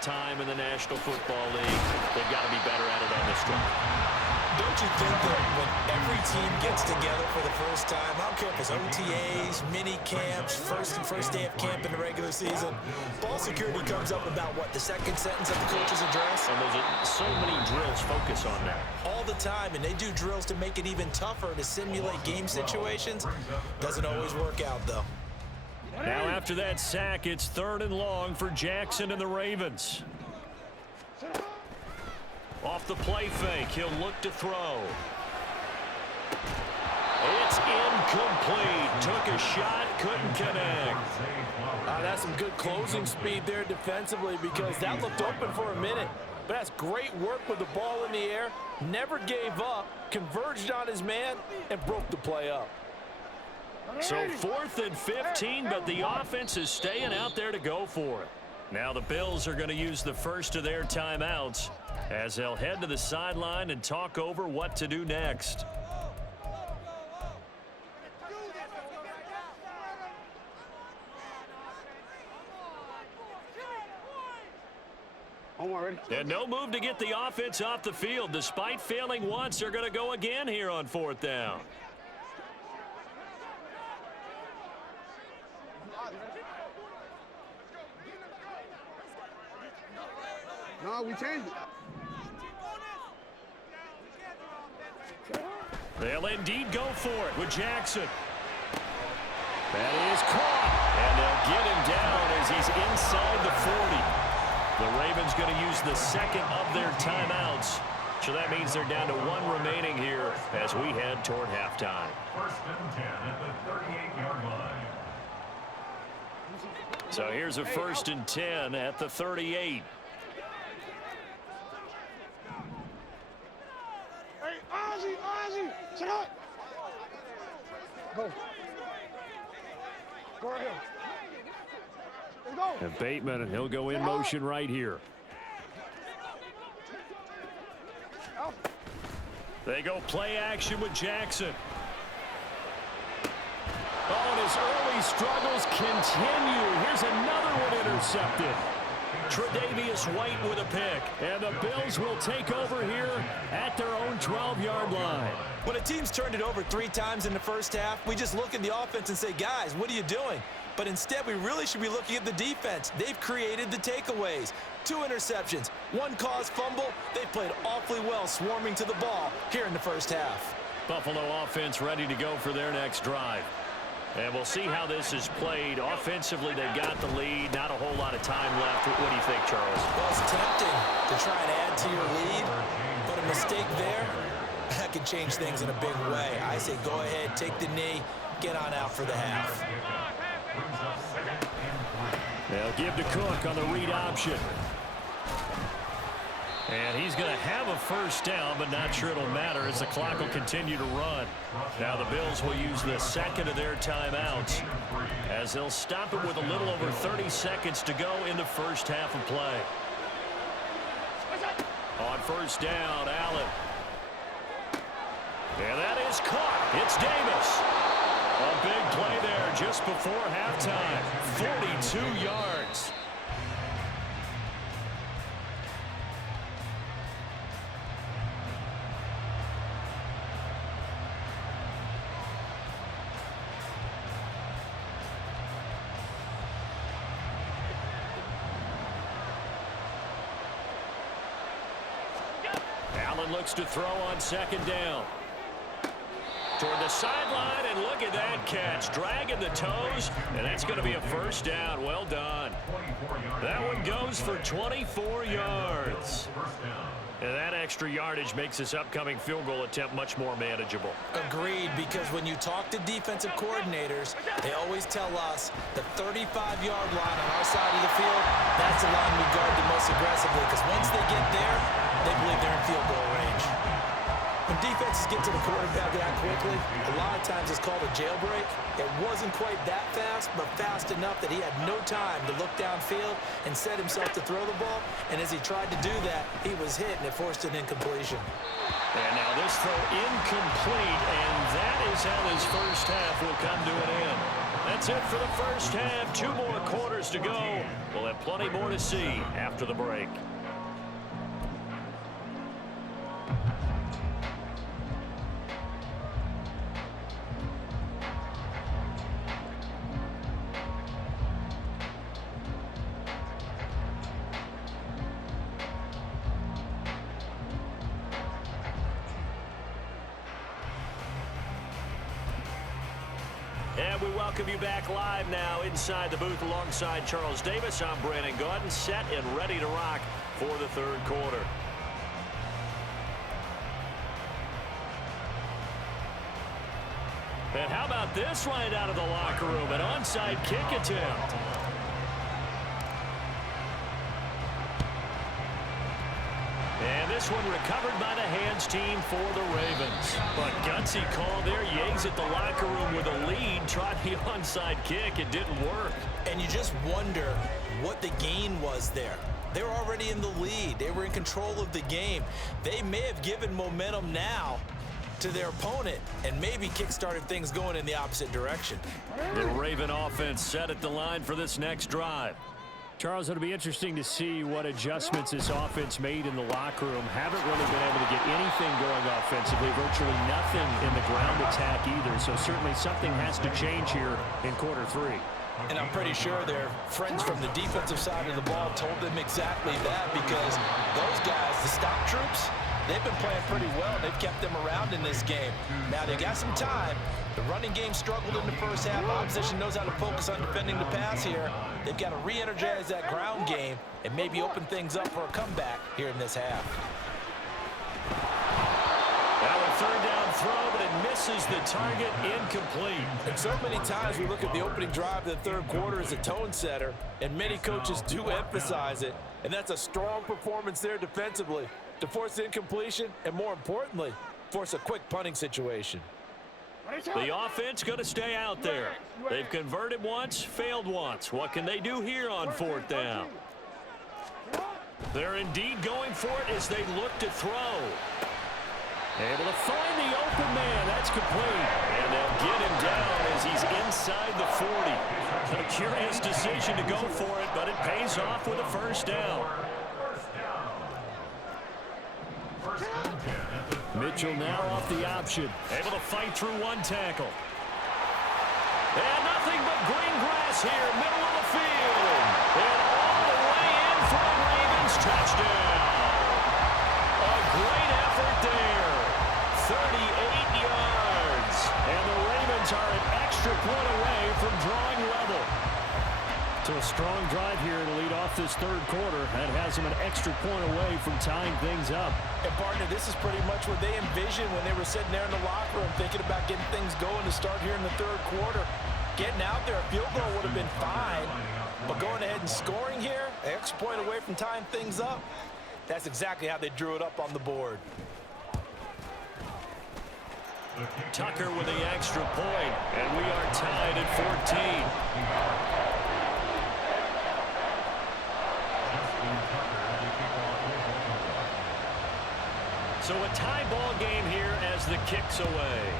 time in the National Football League. They've got to be better at it on this drive. Don't you think that when every team gets together for the first time, I don't care if it's OTAs, mini camps, first day of camp in the regular season, ball security comes up about, what, the second sentence of the coach's address? And there's so many drills focus on that. All the time, and they do drills to make it even tougher to simulate game situations. Doesn't always work out, though. Now after that sack, it's 3rd and long for Jackson and the Ravens. Off the play fake, he'll look to throw. It's incomplete. Took a shot, couldn't connect. That's some good closing speed there defensively because that looked open for a minute. But that's great work with the ball in the air. Never gave up, converged on his man, and broke the play up. So 4th and 15, but the offense is staying out there to go for it. Now the Bills are going to use the first of their timeouts as they'll head to the sideline and talk over what to do next. And no move to get the offense off the field. Despite failing once, they're going to go again here on 4th down. No, we changed it. They'll indeed go for it with Jackson. That is caught, and they'll get him down as he's inside the 40. The Ravens going to use the second of their timeouts. So that means they're down to 1 remaining here as we head toward halftime. 1st and 10 at the 38-yard line. So here's a 1st and 10 at the 38. Hey, Ozzy, sit up. Go. Go right here. Let's go. And Bateman, and he'll go in motion right here. They go play action with Jackson. Oh, and his early struggles continue. Here's another one intercepted. Tre'Davious White with a pick. And the Bills will take over here at their own 12-yard line. When a team's turned it over 3 times in the first half, we just look at the offense and say, guys, what are you doing? But instead, we really should be looking at the defense. They've created the takeaways. 2 interceptions, 1 caused fumble. They played awfully well swarming to the ball here in the first half. Buffalo offense ready to go for their next drive. And we'll see how this is played. Offensively, they got the lead. Not a whole lot of time left. What do you think, Charles? Well, it's tempting to try and add to your lead, but a mistake there, that could change things in a big way. I say go ahead, take the knee, get on out for the half. They'll give to Cook on the read option. And he's going to have a first down, but not sure it'll matter as the clock will continue to run. Now the Bills will use the second of their timeouts as they'll stop it with a little over 30 seconds to go in the first half of play. On first down, Allen. And that is caught. It's Davis. A big play there just before halftime. 42 yards. Allen looks to throw on second down. Toward the sideline, and look at that catch. Dragging the toes, and that's going to be a first down. Well done. That one goes for 24 yards. And that extra yardage makes this upcoming field goal attempt much more manageable. Agreed, because when you talk to defensive coordinators, they always tell us the 35-yard line on our side of the field, that's the line we guard the most aggressively, because once they get there, they believe they're in field goal range. When defenses get to the quarterback that quickly, a lot of times it's called a jailbreak. It wasn't quite that fast, but fast enough that he had no time to look downfield and set himself to throw the ball. And as he tried to do that, he was hit, and it forced an incompletion. And now this throw incomplete, and that is how this first half will come to an end. That's it for the first half. 2 more quarters to go. We'll have plenty more to see after the break. And we welcome you back live now inside the booth alongside Charles Davis. I'm Brandon Gaudin, set and ready to rock for the third quarter. And how about this right out of the locker room? An onside kick attempt. And this one recovered by the hands team for the Ravens. But gutsy call there. Yates at the locker room with a lead. Tried the onside kick. It didn't work. And you just wonder what the gain was there. They were already in the lead. They were in control of the game. They may have given momentum now to their opponent and maybe kick-started things going in the opposite direction. The Raven offense set at the line for this next drive. Charles, it'll be interesting to see what adjustments this offense made in the locker room. Haven't really been able to get anything going offensively, virtually nothing in the ground attack either. So certainly something has to change here in quarter 3. And I'm pretty sure their friends from the defensive side of the ball told them exactly that, because those guys, the stop troops, they've been playing pretty well. They've kept them around in this game. Now they got some time. The running game struggled in the first half. Opposition knows how to focus on defending the pass here. They've got to re-energize that ground game and maybe open things up for a comeback here in this half. Now a third down throw, but it misses the target, incomplete. And so many times we look at the opening drive of the third quarter as a tone setter, and many coaches do emphasize it. And that's a strong performance there defensively to force incompletion and, more importantly, force a quick punting situation. The offense going to stay out there. They've converted once, failed once. What can they do here on fourth down? They're indeed going for it as they look to throw. Able to find the open man. That's complete. And they'll get him down as he's inside the 40. A curious decision to go for it, but it pays off with a first down. Mitchell now off the option. Able to fight through one tackle. And nothing but green grass here, middle of the field. And all the way in for a Ravens touchdown. A great effort there. 38 yards. And the Ravens are an extra point away from drawing level. So a strong drive here to lead off this third quarter. That has them an extra point away from tying things up. And, partner, this is pretty much what they envisioned when they were sitting there in the locker room thinking about getting things going to start here in the third quarter. Getting out there, a field goal would have been fine. But going ahead and scoring here, an extra point away from tying things up, that's exactly how they drew it up on the board. Tucker with the extra point, and we are tied at 14. So a tie ball game here as the kick's away.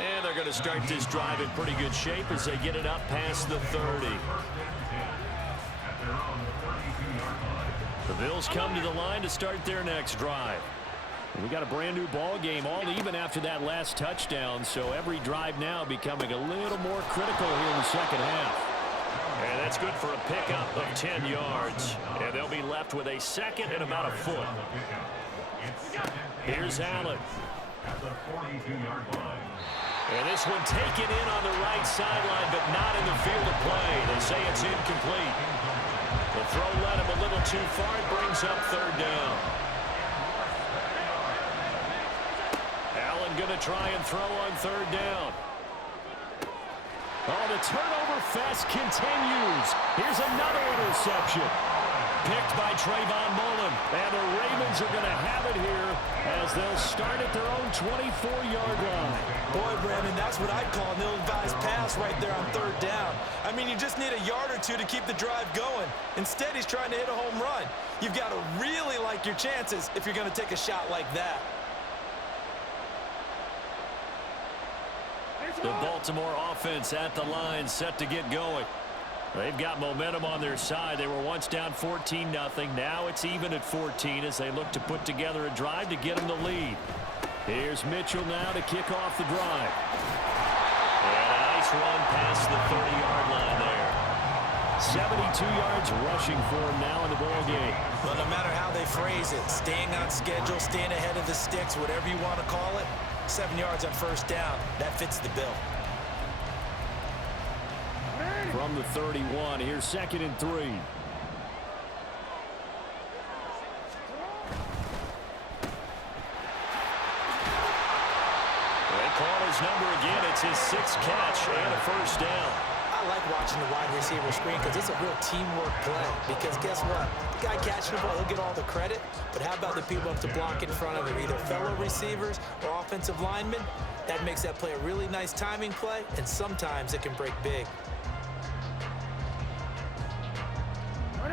And they're going to start this drive in pretty good shape as they get it up past the 30. The Bills come to the line to start their next drive. We got a brand new ball game, all even after that last touchdown. So every drive now becoming a little more critical here in the second half. And that's good for a pickup of 10 yards. And they'll be left with a second and about a foot. Here's Allen. And this one taken in on the right sideline, but not in the field of play. They say it's incomplete. The throw led him a little too far. It brings up third down. Allen going to try and throw on third down. Oh, the turnover fest continues. Here's another interception. Picked by Trayvon Mullen. And the Ravens are going to have it here as they'll start at their own 24-yard line. Boy, Brandon, that's what I'd call an ill-advised pass right there on third down. I mean, you just need a yard or two to keep the drive going. Instead, he's trying to hit a home run. You've got to really like your chances if you're going to take a shot like that. The Baltimore offense at the line, set to get going. They've got momentum on their side. They were once down 14-0. Now it's even at 14 as they look to put together a drive to get them the lead. Here's Mitchell now to kick off the drive. And a nice run past the 30-yard line there. 72 yards rushing for him now in the ball game. Well, no matter how they phrase it, staying on schedule, staying ahead of the sticks, whatever you want to call it, 7 yards on first down, that fits the bill. From the 31, here's 2nd and 3. They call his number again. It's his 6th catch and a first down. I like watching the wide receiver screen because it's a real teamwork play. Because guess what? The guy catching the ball, he'll get all the credit. But how about the people up to block in front of him, either fellow receivers or offensive linemen? That makes that play a really nice timing play, and sometimes it can break big.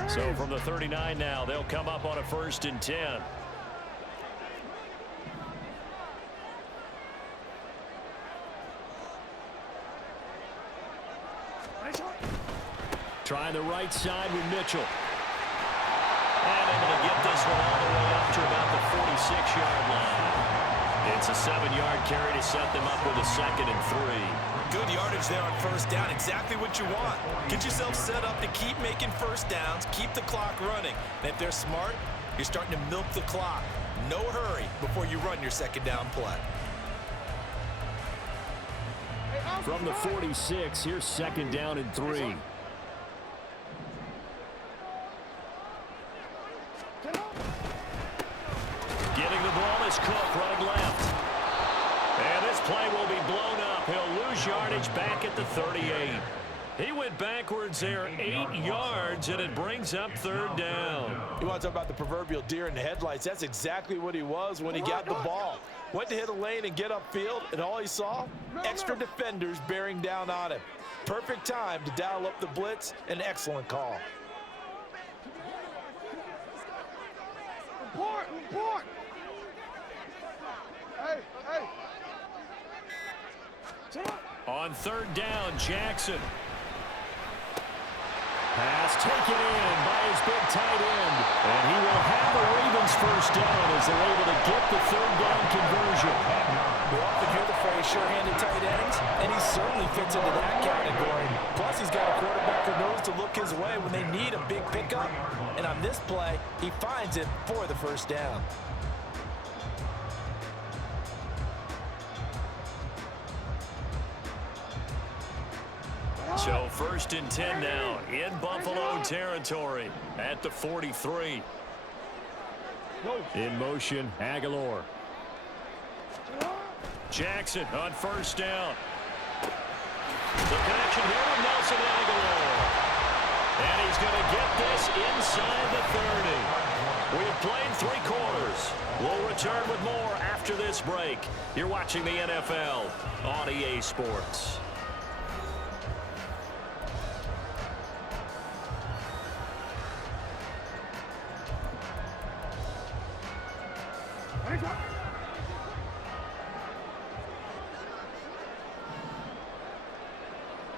So from the 39 now, they'll come up on a 1st and 10. Trying the right side with Mitchell. And able to get this one all the way up to about the 46-yard line. It's a 7-yard carry to set them up with a 2nd and 3. Good yardage there on first down. Exactly what you want. Get yourself set up to keep making first downs, keep the clock running. And if they're smart, you're starting to milk the clock. No hurry before you run your 2nd down play. From the 46, here's 2nd down and 3. Getting the ball is Cook running left. And this play will be blown up. He'll lose yardage back at the 38. He went backwards there 8 yards, and it brings up 3rd down. You want to talk about the proverbial deer in the headlights? That's exactly what he was when he got the ball. Went to hit a lane and get upfield, and all he saw? Extra defenders bearing down on him. Perfect time to dial up the blitz. An excellent call. Report! Hey! On 3rd down, Jackson. Pass taken in by his big tight end. And he will have the Ravens 1st down as they're able to get the 3rd down conversion. We often hear the phrase sure-handed tight ends, and he certainly fits into that category. Plus, he's got a quarterback who knows to look his way when they need a big pickup. And on this play, he finds it for the 1st down. So 1st and 10 now in Buffalo territory at the 43. In motion, Aguilar. Jackson on 1st down. The connection here with Nelson Aguilar. And he's going to get this inside the 30. We have played 3 quarters. We'll return with more after this break. You're watching the NFL on EA Sports.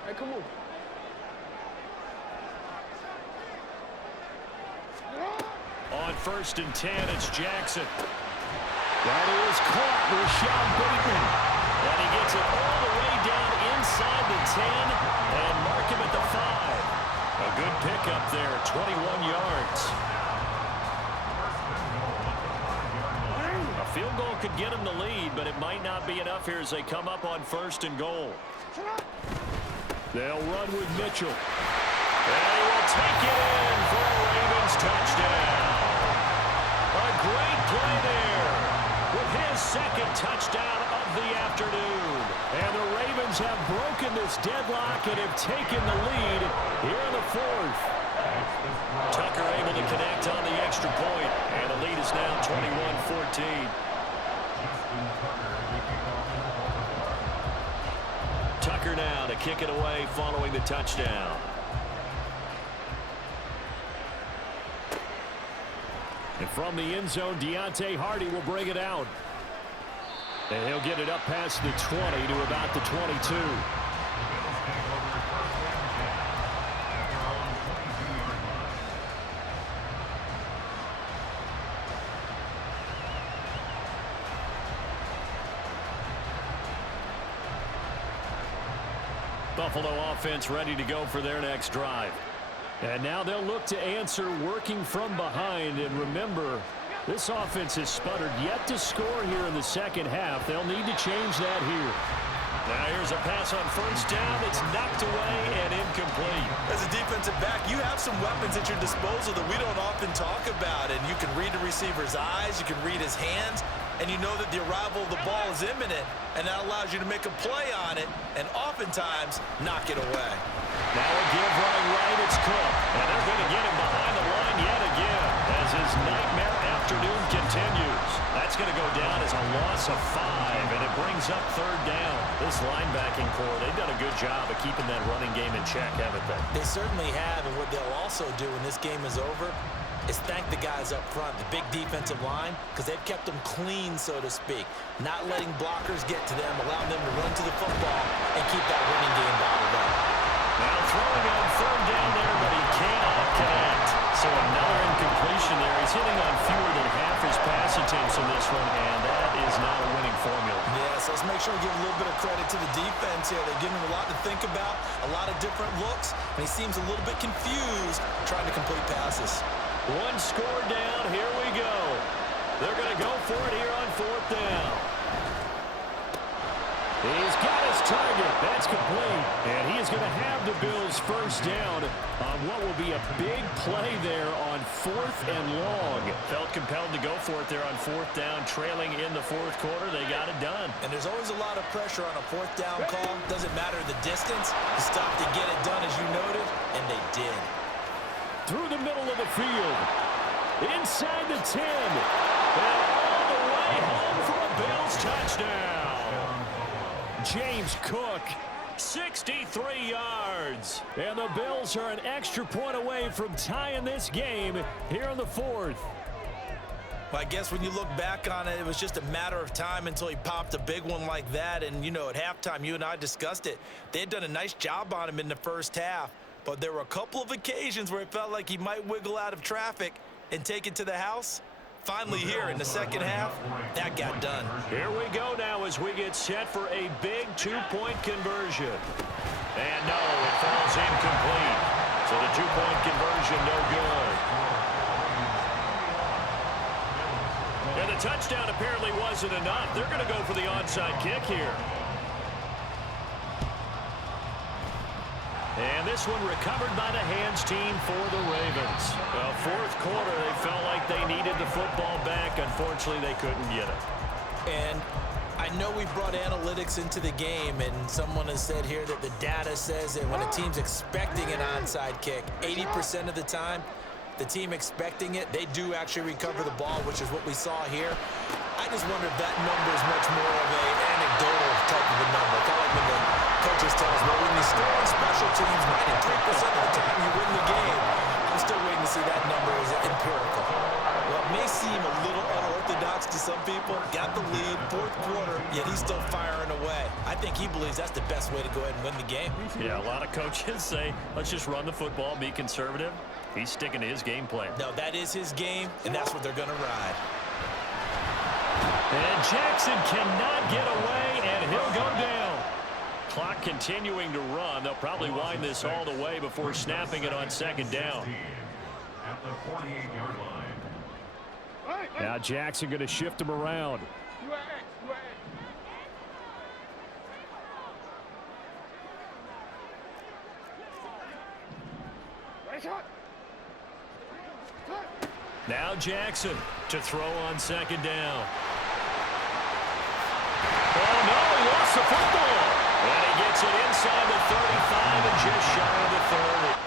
Hey, come on. On 1st and 10, it's Jackson. That is caught with Sean Bateman. And he gets it all the way down inside the 10 and mark him at the 5. A good pickup there, 21 yards. A field goal could get him the lead, but it might not be enough here as they come up on 1st and goal. They'll run with Mitchell. And he will take it in for a Ravens touchdown. A great play there with his 2nd touchdown of the afternoon. And the Ravens have broken this deadlock and have taken the lead here in the 4th. Tucker able to connect on the extra point, and the lead is now 21-14. Tucker now to kick it away following the touchdown. And from the end zone, Deontay Hardy will bring it out. And he'll get it up past the 20 to about the 22. Buffalo offense ready to go for their next drive. And now they'll look to answer working from behind. And remember, this offense has sputtered yet to score here in the second half. They'll need to change that here. Now here's a pass on first down. It's knocked away and incomplete. As a defensive back, you have some weapons at your disposal that we don't often talk about. And you can read the receiver's eyes, you can read his hands, and you know that the arrival of the ball is imminent, and that allows you to make a play on it and oftentimes knock it away. Now a give running right, it's Cook. And they're going to get him behind the line yet again as his nightmare afternoon continues. That's going to go down as a loss of 5, and it brings up third down. This linebacking core, they've done a good job of keeping that running game in check, haven't they? They certainly have, and what they'll also do when this game is over is thank the guys up front, the big defensive line, because they've kept them clean, so to speak, not letting blockers get to them, allowing them to run to the football and keep that running game bottled up. Now throwing on third down there, but he cannot connect. So another incompletion there. He's hitting on fewer than half his pass attempts in this one, and that is not a winning formula. Yes, let's make sure we give a little bit of credit to the defense here. They're giving him a lot to think about, a lot of different looks, and he seems a little bit confused trying to complete passes. One score down. Here we go. They're going to go for it here on fourth down. He's got his target. That's complete. And he is going to have the Bills first down on what will be a big play there on fourth and long. Felt compelled to go for it there on fourth down, trailing in the fourth quarter. They got it done. And there's always a lot of pressure on a fourth down call. Doesn't matter the distance. You stop to get it done, as you noted, and they did. Through the middle of the field. Inside the 10. And all the way home for a Bills touchdown. James Cook, 63 yards. And the Bills are an extra point away from tying this game here in the fourth. Well, I guess when you look back on it, it was just a matter of time until he popped a big one like that. And, you know, at halftime, you and I discussed it. They had done a nice job on him in the first half. But there were a couple of occasions where it felt like he might wiggle out of traffic and take it to the house. Finally here in the second half, that got done. Here we go now as we get set for a big two-point conversion. And no, it falls incomplete. So the two-point conversion no good. And the touchdown apparently wasn't enough. They're going to go for the onside kick here. And this one recovered by the hands team for the Ravens. Well, fourth quarter, they felt like they needed the football back. Unfortunately, they couldn't get it. And I know we brought analytics into the game, and someone has said here that the data says that when a team's expecting an onside kick, 80% of the time, the team expecting it, they do actually recover the ball, which is what we saw here. I just wonder if that number is much more of an anecdotal type of a number. Kind of like when the coaches tell us, well, when you score on special teams, 93% of the time you win the game. I'm still waiting to see that number as empirical. Well, it may seem a little unorthodox to some people. Got the lead, fourth quarter, yet he's still firing away. I think he believes that's the best way to go ahead and win the game. Yeah, a lot of coaches say, let's just run the football, be conservative. He's sticking to his game plan. No, that is his game, and that's what they're going to ride. And Jackson cannot get away, and he'll go down. Clock continuing to run. They'll probably wind this all the way before snapping it on second down. At the 48-yard line. Now Jackson going to shift him around. Now Jackson to throw on second down. Oh, no, he lost the football. And he gets it inside the 35 and just shy of the 30.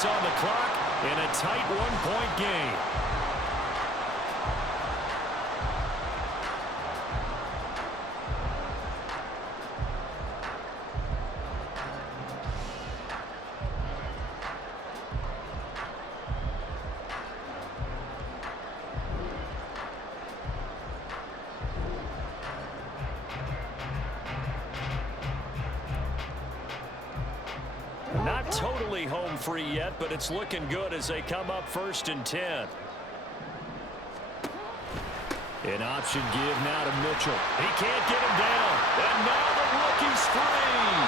seconds on the clock in a tight one-point game. Not totally home free yet, but it's looking good as they come up 1st and 10. An option give now to Mitchell. He can't get him down. And now the rookie's free.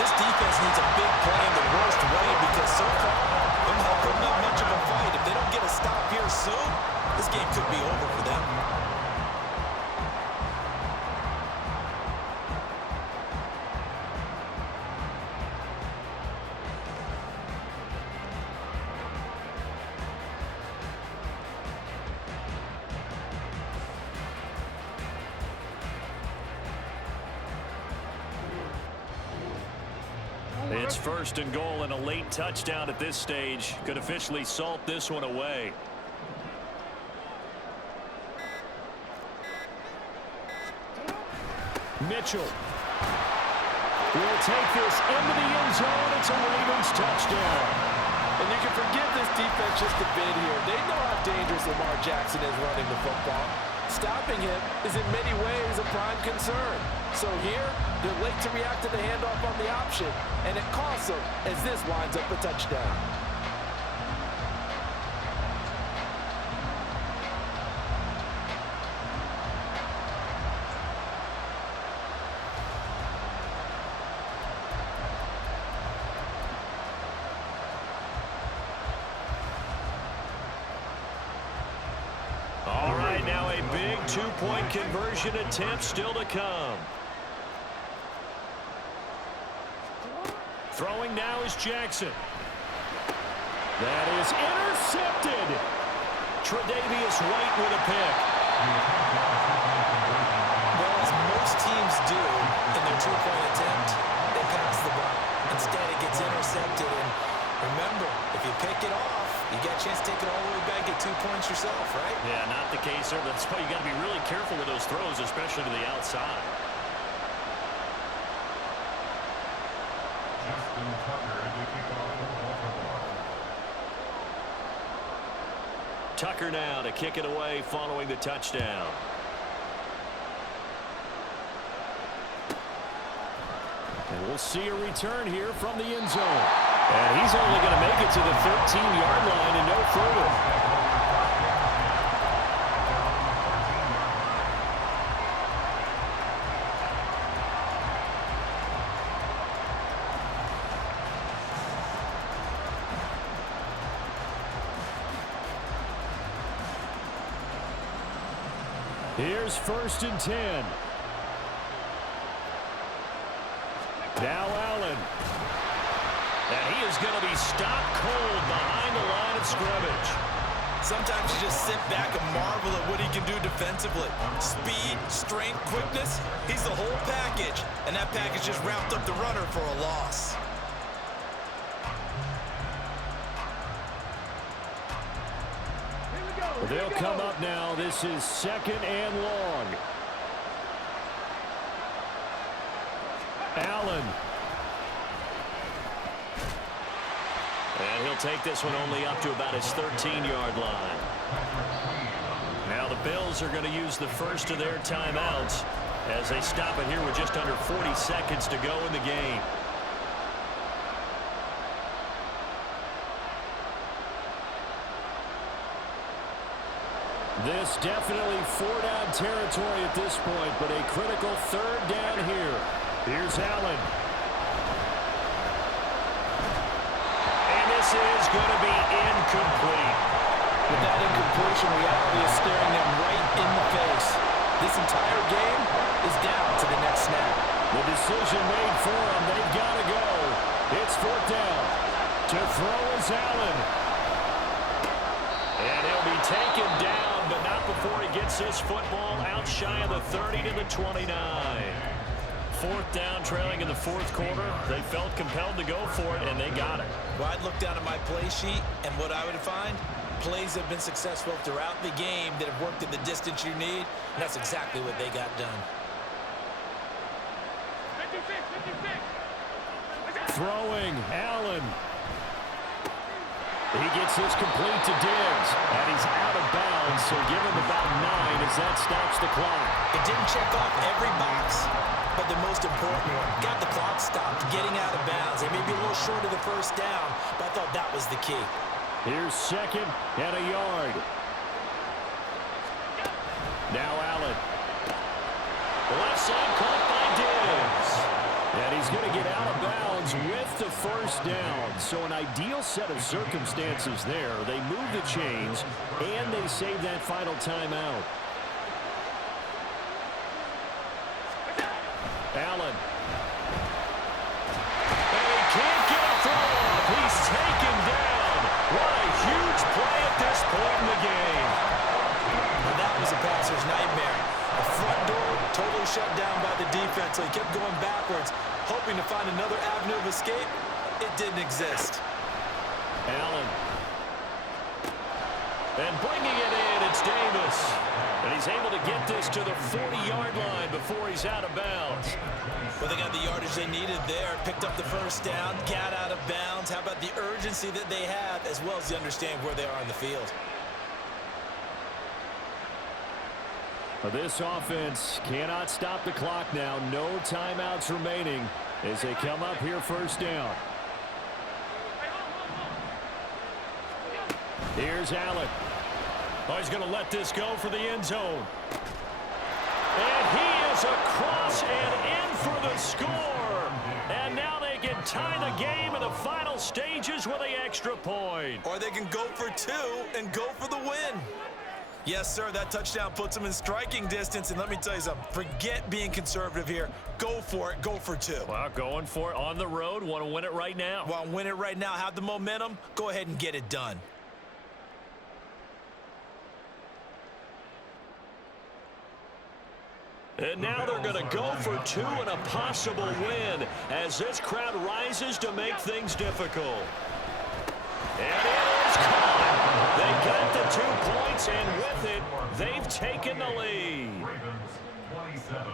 This defense needs a big play in the worst way because so far they're not putting up much of a fight. If they don't get a stop here soon, this game could be over for them. It's 1st and goal, and a late touchdown at this stage could officially salt this one away. Mitchell will take this into the end zone. It's a Ravens touchdown. And you can forgive this defense just a bit here. They know how dangerous Lamar Jackson is running the football. Stopping him is in many ways a prime concern. So here, they're late to react to the handoff on the option, and it costs them as this winds up a touchdown. All right, now a big two-point conversion attempt still to come. Throwing now is Jackson. That is intercepted. Tre'Davious White with a pick. Well, as most teams do in their two-point attempt, they pass the ball. Instead, it gets intercepted. And remember, if you pick it off, you get a chance to take it all the way back, get 2 points yourself, right? Yeah, not the case there. That's why you got to be really careful with those throws, especially to the outside. Justin Tucker to kick off for Baltimore. Tucker now to kick it away following the touchdown. And we'll see a return here from the end zone. And he's only going to make it to the 13-yard line and no further. Here's 1st and 10. Now Allen. And he is going to be stopped cold behind the line of scrimmage. Sometimes you just sit back and marvel at what he can do defensively. Speed, strength, quickness, he's the whole package. And that package just wrapped up the runner for a loss. They'll come up now. This is 2nd and long. Allen. And he'll take this one only up to about his 13-yard line. Now the Bills are going to use the first of their timeouts as they stop it here with just under 40 seconds to go in the game. This definitely 4-down territory at this point, but a critical 3rd down here. Here's Allen. And this is going to be incomplete. With that incompletion, reality is staring them right in the face. This entire game is down to the next snap. The decision made for them. They've got to go. It's 4th down. To throw is Allen. And he'll be taken down, but not before he gets his football out shy of the 30 to the 29. 4th down, trailing in the 4th quarter. They felt compelled to go for it, and they got it. Well, I'd look down at my play sheet, and what I would find, plays have been successful throughout the game that have worked at the distance you need, and that's exactly what they got done. Throwing, Allen. He gets this complete to Diggs, and he's out of bounds, so give him about 9 as that stops the clock. It didn't check off every box, but the most important one, got the clock stopped, getting out of bounds. They may be a little short of the first down, but I thought that was the key. Here's 2nd and a yard. Now Allen. Left side caught by Diggs. And he's going to get out of bounds with the first down. So an ideal set of circumstances there. They move the chains, and they save that final timeout. Allen. And he can't get a throw off. He's taken down. What a huge play at this point in the game. Well, that was a passer's nightmare. The front door totally shut down by the defense, so he kept going backwards, hoping to find another avenue of escape. It didn't exist. Allen. And bringing it in, it's Davis. And he's able to get this to the 40-yard line before he's out of bounds. Well, they got the yardage they needed there, picked up the first down, got out of bounds. How about the urgency that they have, as well as the understanding where they are on the field? This offense cannot stop the clock now. No timeouts remaining as they come up here first down. Here's Allen. Oh, he's going to let this go for the end zone. And he is across and in for the score. And now they can tie the game in the final stages with the extra point. Or they can go for 2 and go for the win. Yes, sir, that touchdown puts them in striking distance. And let me tell you something, forget being conservative here. Go for it, go for 2. Well, going for it on the road. Want to win it right now. Want to win it right now, have the momentum, go ahead and get it done. And now they're going to go for 2 and a possible win as this crowd rises to make things difficult. And it is caught. They got the 2 points, and with it, they've taken the lead. Ravens 27.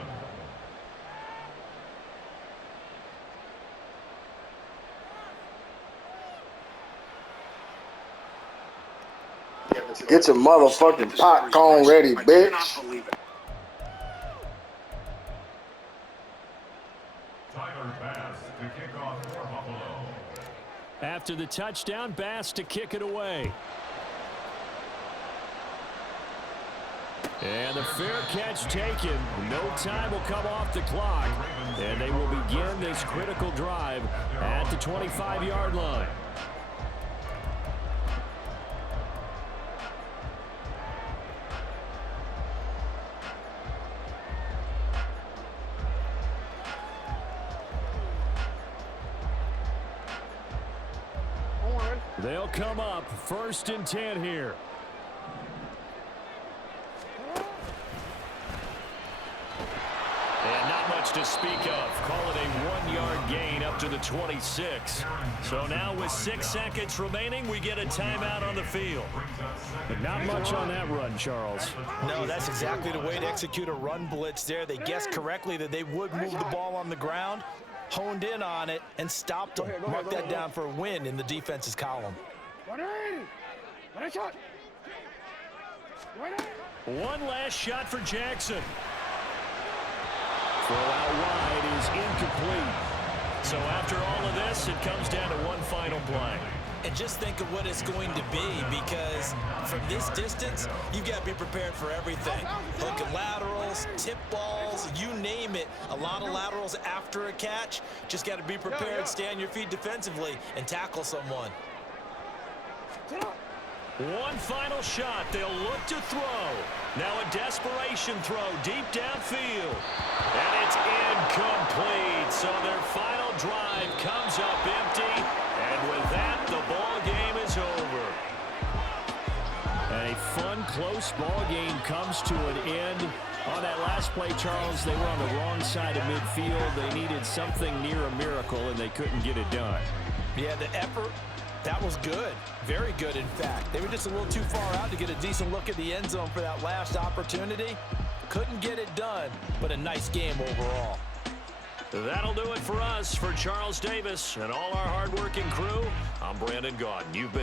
Get your motherfucking popcorn ready, bitch. Tyler Bass to kick off for Buffalo. After the touchdown, Bass to kick it away. And the fair catch taken. No time will come off the clock. And they will begin this critical drive at the 25-yard line. They'll come up 1st and 10 here. And not much to speak of. Call it a 1-yard gain up to the 26. So now with 6 seconds remaining, we get a timeout on the field. But not much on that run, Charles. No, that's exactly the way to execute a run blitz there. They guessed correctly that they would move the ball on the ground, honed in on it, and stopped them. Mark that down for a win in the defense's column. One last shot for Jackson. Throw out wide is incomplete. So after all of this, it comes down to one final play. And just think of what it's going to be, because from this distance, you've got to be prepared for everything. Hook and laterals, tip balls, you name it. A lot of laterals after a catch. Just got to be prepared, stay on your feet defensively, and tackle someone. One final shot. They'll look to throw. Now a desperation throw deep downfield. And it's incomplete. So their final drive comes up empty. And with that, the ball game is over. And a fun, close ball game comes to an end On that last play, Charles, they were on the wrong side of midfield. They needed something near a miracle, and they couldn't get it done. Yeah, the effort, that was good. Very good, in fact. They were just a little too far out to get a decent look at the end zone for that last opportunity. Couldn't get it done, but a nice game overall. That'll do it for us. For Charles Davis and all our hardworking crew, I'm Brandon Gaudin. You've been